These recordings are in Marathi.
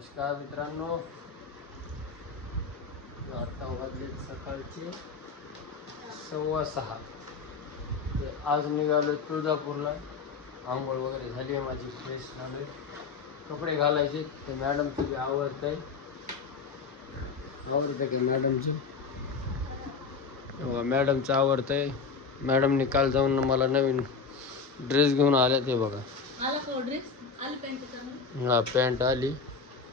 नमस्कार मित्रांनो. आता वाजले सकाळचे सव्वा सहा. ते आज निघालो तुळजापूरला. आंघोळ वगैरे झाली आहे माझी फ्रेश झालोय. कपडे घालायचे ते मॅडमचं बी आवडत आहे आवडतं की मॅडमची? मॅडमचं आवडतं आहे मॅडमने काल जाऊन मला नवीन ड्रेस घेऊन आल्या ते बघा. हा पॅन्ट आली.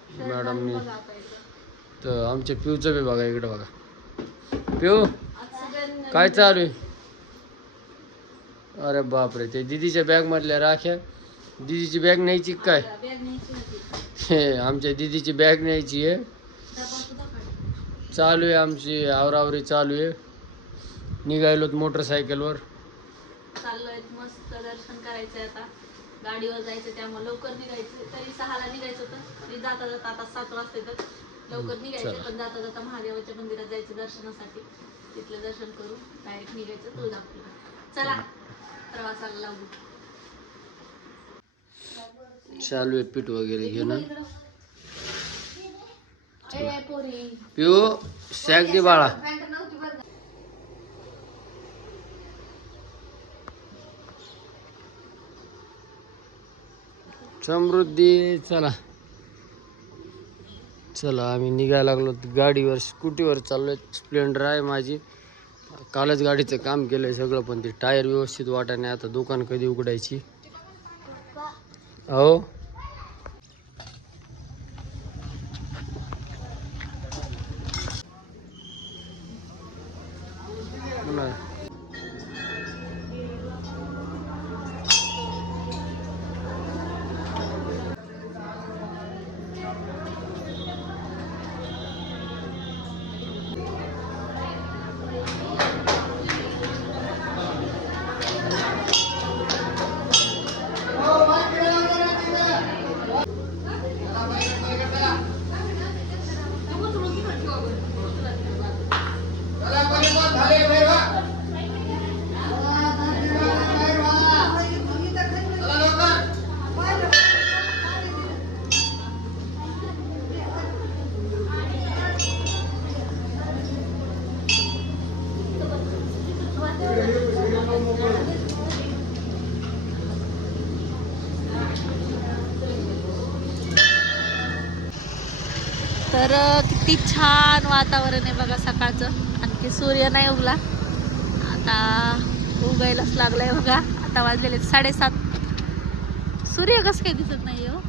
आता इथं. तर आमच्या पिऊचं बी बघा इकडं बघा. पिऊ काय चालू आहे? अरे बापरे ते दिदीच्या बॅग मधल्या राख्या दिदीची बॅग न्यायची काय? हे आमच्या दिदीची बॅग न्यायची आहे. चालू आहे आमची आवरावरी चालू आहे. निघायलोत मोटरसायकलवर चाललोय मस्त दर्शन करायचंय आता. गाडीवर जायचं त्यामुळे लवकर निघायचं. तरी सहाला निघायचं होतं. मी जाता जाता आता सात वाजता तर लवकर निघायचं. पण जाता जाता महादेवाच्या मंदिरात जायचं दर्शनासाठी. तिथलं दर्शन करू डायरेक्ट निघायचं तुळजापूरला. चला प्रवासाला लागू. चालू आहे पीठ वगैरे घेणं. पिऊ सॅक दे बाळा पॅन्ट नव्हती बरं का? समृद्धी. चला. चला आम्ही निघायला लागलो गाडीवर स्कूटीवर चाललो स्प्लेंडर आहे माझी. कालच गाडीचं काम केलंय सगळं पण ते टायर व्यवस्थित वाटा नाही. आता दुकान कधी उघडायची? हो तर किती छान वातावरण आहे बघा सकाळचं. आणखी सूर्य नाही उगला. आता उगायलाच लागलाय बघा. आता वाजलेले साडेसात. सूर्य कसं काही दिसत नाही हो?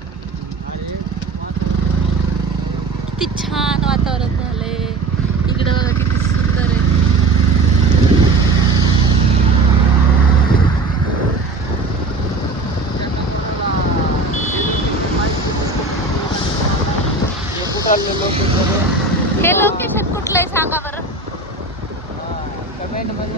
किती छान वातावरण झालंय. इकडं किती आहे हे लोकेशन कुठलं आहे सांगा बरं. कमेंटमध्ये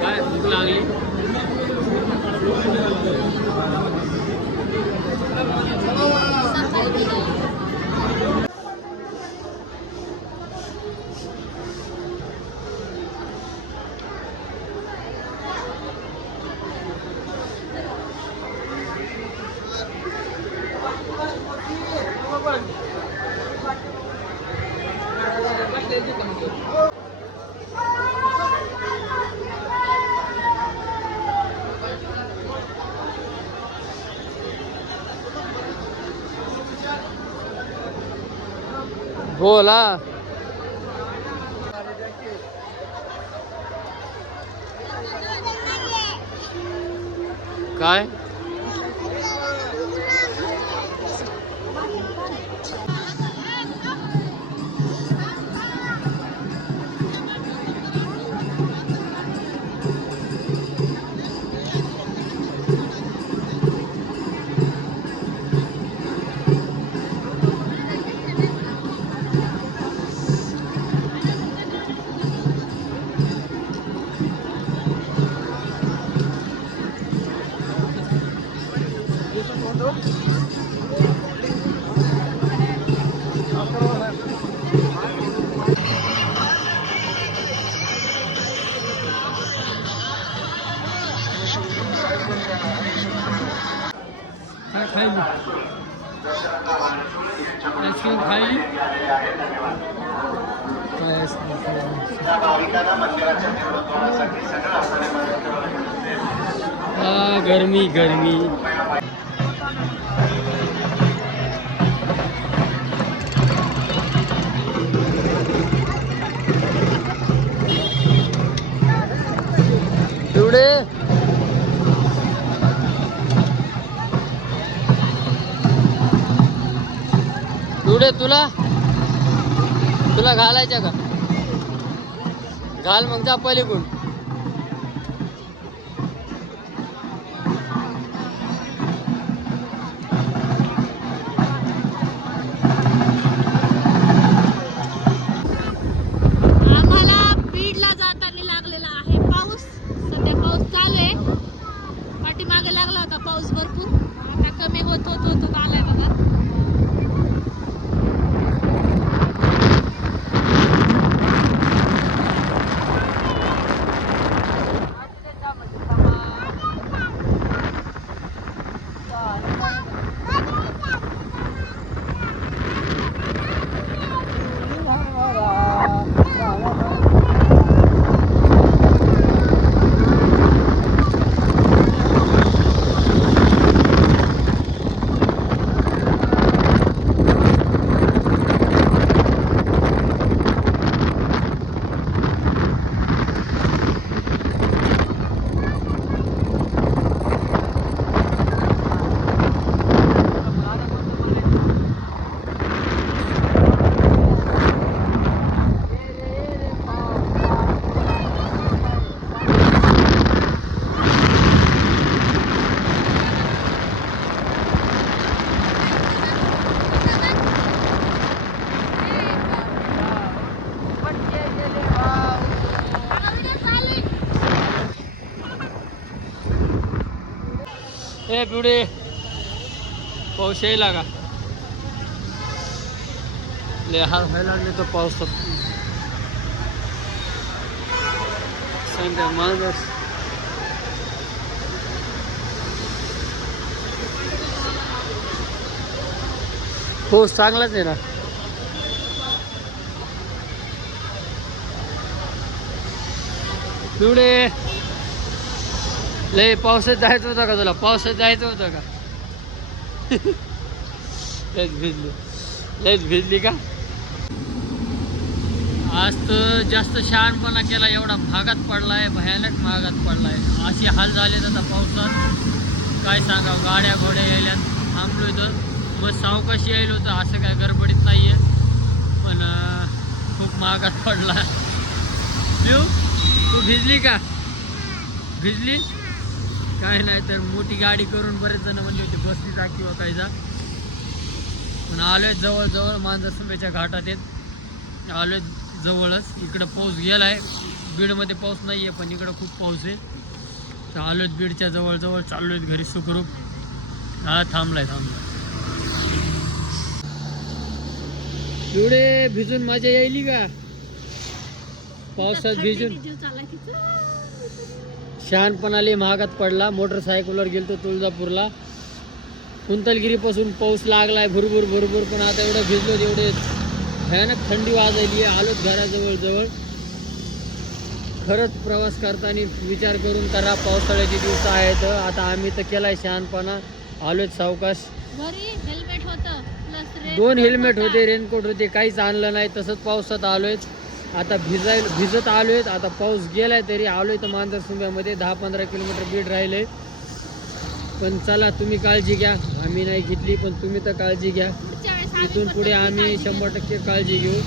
来，五个人。हो बोला काय काय? गरमी गरमी. कुठे तुला तुला घालायच्या का? घाल मग जा पलीकडून. ए पिवडे पाऊस यायला का लय हाल व्हायला लागले तर पावसात संध्या माणूस पाऊस चांगलाच आहे ना? पिवडे लय पावसात जायचं होतं का तुला? पावसात जायचं होतं का? लयच भिजली. लयच भिजली का? आज तर जास्त शहाणपणा केला एवढा महागात पडलाय भयानक महागात पडलाय. असे हाल झाले आता पावसात. काय सांगा गाड्या घोड्या यायल्यात. थांबलो इथं मग सावकाशी यायलो होतं. असं काय गडबडीत नाही आहे पण खूप महागात पडला. तू भिजली का? भिजली? काय नाही तर मोठी गाडी करून बरेच जण म्हणली होती बसनी जा किंवा काय जा. पण आलोय जवळजवळ मांजरसुंबेच्या घाटात येत. आलोय जवळच. इकडं पाऊस गेलाय. बीडमध्ये पाऊस नाही आहे पण इकडं खूप पाऊस आहे. तर आलोय बीडच्या जवळजवळ. चाललोय घरी सुखरूप. हा थांबलाय थांबलाय. एवढे भिजून मजा यायली का? पावसात भिजून. शहाणपणाले महागात पडला मोटरसायकलवर गेलतो तुळजापूरला. कुंतलगिरीपासून पाऊस लागलाय भुरभुर भुरभुर पण आता एवढं भिजलो एवढे भयानक थंडी वाजायली आहे आलोच घराजवळ जवळ. खरंच प्रवास करताना विचार करून करा पावसाळ्याचे दिवस आहेत आता आम्ही तर केलाय शहाणपणा. आलोच सावकाश. दोन हेल्मेट होते. रेनकोट होते काहीच आणलं नाही तसंच पावसात आलोय. आता भिजाय भिजत आलोय. आता पाऊस गेलाय तरी आलोय तर मांजरसुंब्यामध्ये दहा पंधरा किलोमीटर बीड राहिले पण चला तुम्ही काळजी घ्या. आम्ही नाही घेतली पण तुम्ही तर काळजी घ्या. इथून पुढे आम्ही शंभर टक्के काळजी घेऊ.